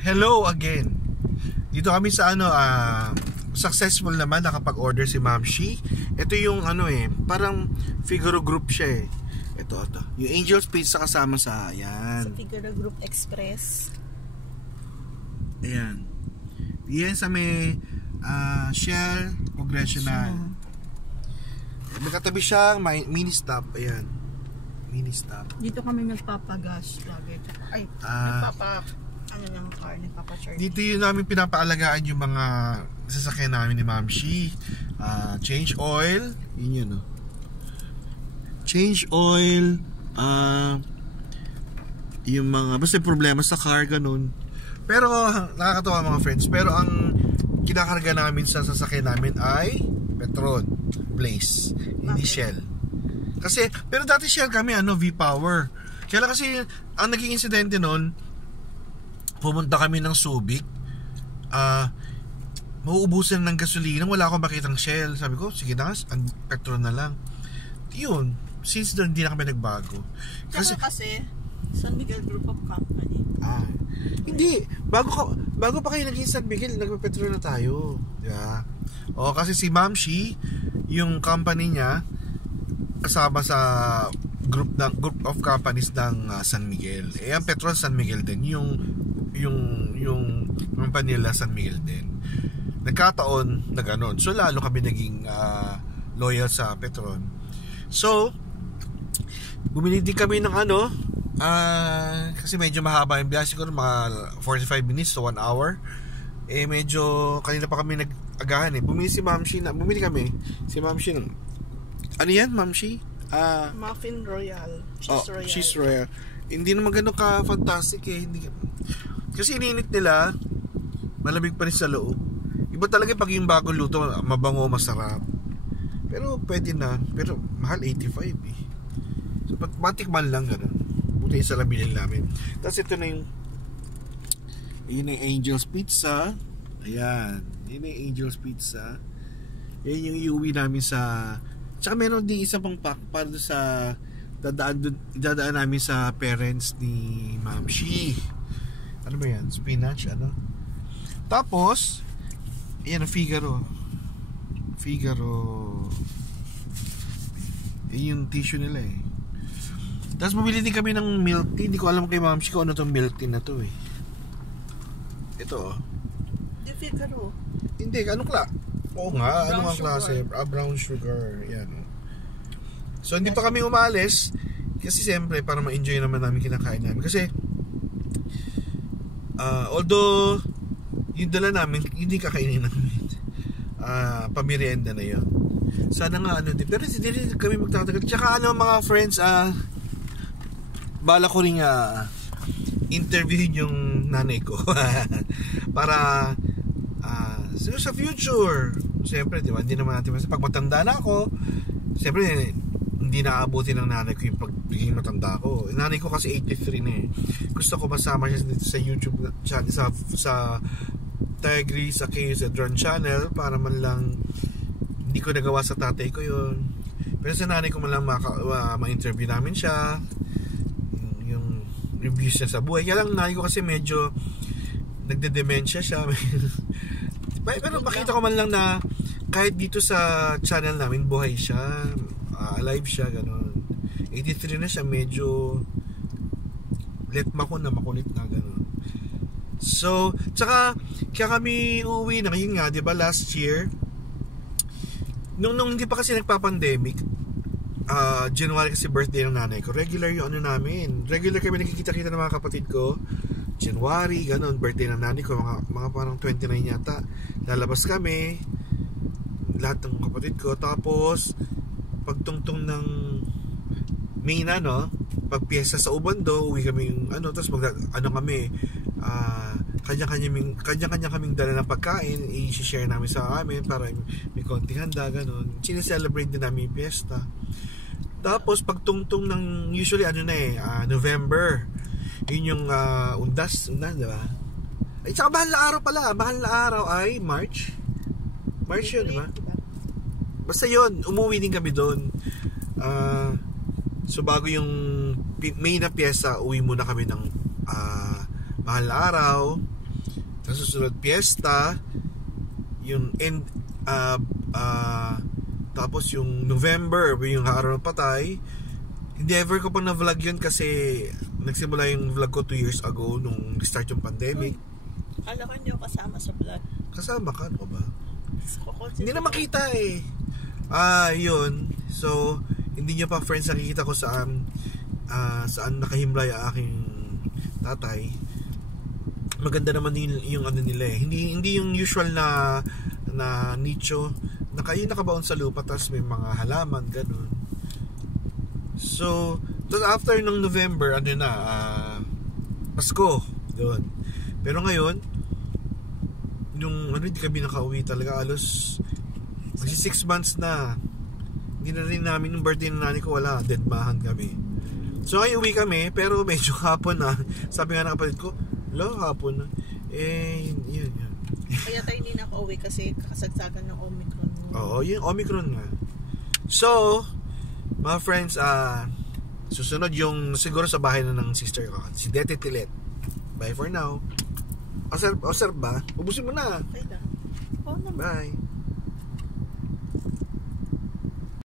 Hello again. Dito kami sa successful naman nakapag-order si Ma'am Shi. Ito yung parang Figaro Group siya eh. Ito. Yung Angel's Pizza kasama sa Sa Figaro Group Express. Ayan. Yan sa may Shell Congressional. Magkatabi siyang mini stop. Ayan. Mini stop. Dito kami nagpapagas lagi. Ay, nagpapa-charge. Dito yun namin pinapaalagaan yung mga sasakyan namin ni Ma'am Shi. Change oil. Yun oh. Change oil. Yung mga basta problema sa car, ganun. Pero nakakatawa mga friends. Pero ang kinakarga namin sa sasakyan namin ay Petron Blaze, hindi Shell. Kasi pero dati Shell kami V-Power. Kaya lang kasi ang naging insidente noon, pumunta kami ng Subic. Mauubusan ng gasolina, wala akong makitang Shell. Sabi ko, sige na, Petron na lang. Yun, since doon hindi na kami nagbago. Kasi San Miguel Group of Company. Hindi, bago pa kayo naging San Miguel, nagpe-Petron na tayo. Yeah. O kasi si Ma'am Shi, yung company niya kasama sa group of companies ng San Miguel. Ang Petron San Miguel din, yung company nila San Miguel din. Nagkataon na gano'n. So lalo kami naging loyal sa Petron. So bumili din kami ng kasi medyo mahaba yung biyahe, siguro mga 45 minutes to 1 hour. Medyo kanina pa kami nag-agahan bumili si Ma'am Shi bumili kami si Ma'am Shi ng yan Ma'am Shi? Muffin Royal. Cheese Royal. Hindi naman gano'n ka-fantastic kasi ininit nila, malamig pa rin sa loob. Iba talaga pag yung bagong luto, mabango, masarap. Pero pwede na. Pero mahal, 85 eh. So matikman lang gano'n. Buti isa lang bilhin namin. Tapos ito na yung Angel's Pizza. Ayan. Yun yung Angel's Pizza. Yan yung iuwi namin sa... Tsaka meron din isa pang pack para doon sa dadaan namin sa parents ni Ma'am Shi. Ano ba yan? Spinach, Tapos ayan, Figaro. Yung tissue nila eh. Tapos bumili din kami ng milk tea. Hindi ko alam kay Ma'am Shi kung ano tong milk tea na to eh. Ito Di Figaro. Hindi, ano Oo nga, ano ang klase? Brown sugar. Yan. So hindi pa kami umalis kasi siyempre para ma-enjoy naman namin kinakain namin. Kasi although yung dala namin hindi kakainin namin, pamirienda na yun. Sana nga din, pero hindi rin kami magtatagal. Tsaka mga friends, bala ko rin interviewin yung nanay ko para sa future, siyempre diba, hindi naman natin pag matanda na ako, siyempre hindi naaabutin ng nanay ko yung pagiging matanda ko. Nanay ko kasi 83 na eh. Gusto ko masama siya dito sa YouTube channel, sa Tigris sa Chaos Adron channel, para man lang hindi ko nagawa sa tatay ko yun. Pero sa nanay ko man lang ma-interview namin siya, yung reviews niya sa buhay. Kaya lang nanay ko kasi medyo nagde-dementia siya. Pero makita ko man lang na kahit dito sa channel namin buhay siya, alive siya, gano'n. 83 na siya, medyo makulit na gano'n. So, tsaka kaya kami uuwi na ngayon nga, 'di ba, last year nung hindi pa kasi nagpa-pandemic, January kasi birthday ng nanay ko. Regular yung namin. Regular kami nakikita-kita ng mga kapatid ko. January, ganun, birthday ng nanay ko, mga parang 29 yata. Lalabas kami, lahat ng kapatid ko. Tapos pagtungtong ng May na, pag piyesta sa Ubando, uwi kami tapos kami, kanya-kanya kaming dala ng pagkain, i-share namin sa amin para may konting handa, ganun. Sineselebrate din namin yung piyesta. Tapos pagtungtong ng usually November, yun yung undas, diba? Ay, tsaka mahal na araw pala. Mahal na araw ay March yun, diba? Basta yun, umuwi din kami doon. So bago yung May na piyesa, uwi muna kami ng mahal na araw. Susunod piyesta, yung end, tapos yung November, yung araw ng patay. Hindi ever ko pa na-vlog yun kasi nagsimula yung vlog ko 2 years ago nung start yung pandemic. Kala ko hindi ako kasama sa vlog. Kasama ka, ano ba? Kukonsider. Hindi na makita eh. Yun. So, hindi nyo pa friends nakikita ko saan nakahimlay ang aking tatay. Maganda naman din yung ano nila eh. Hindi yung usual na nicho na kayo nakabaon sa lupa tapos may mga halaman, ganun. So, after ng November, Pasko, doon. Pero ngayon, hindi kami nakauwi talaga, alos 6 months na. Hindi na rin namin yung birthday ng nanay ko, wala, deadmahan kami. So ngayon uwi kami, pero medyo hapon na. Sabi nga ng kapatid ko, hapon na. Yun. Kaya tayo hindi nakauwi kasi kakasagsagan ng Omicron. Oo, yung Omicron nga. So, mga friends, susunod yung siguro sa bahay na ng sister ko, si Dete Tilet. Bye for now. Observe ba? Ubusin mo na. Okay lang. Oo naman. Bye.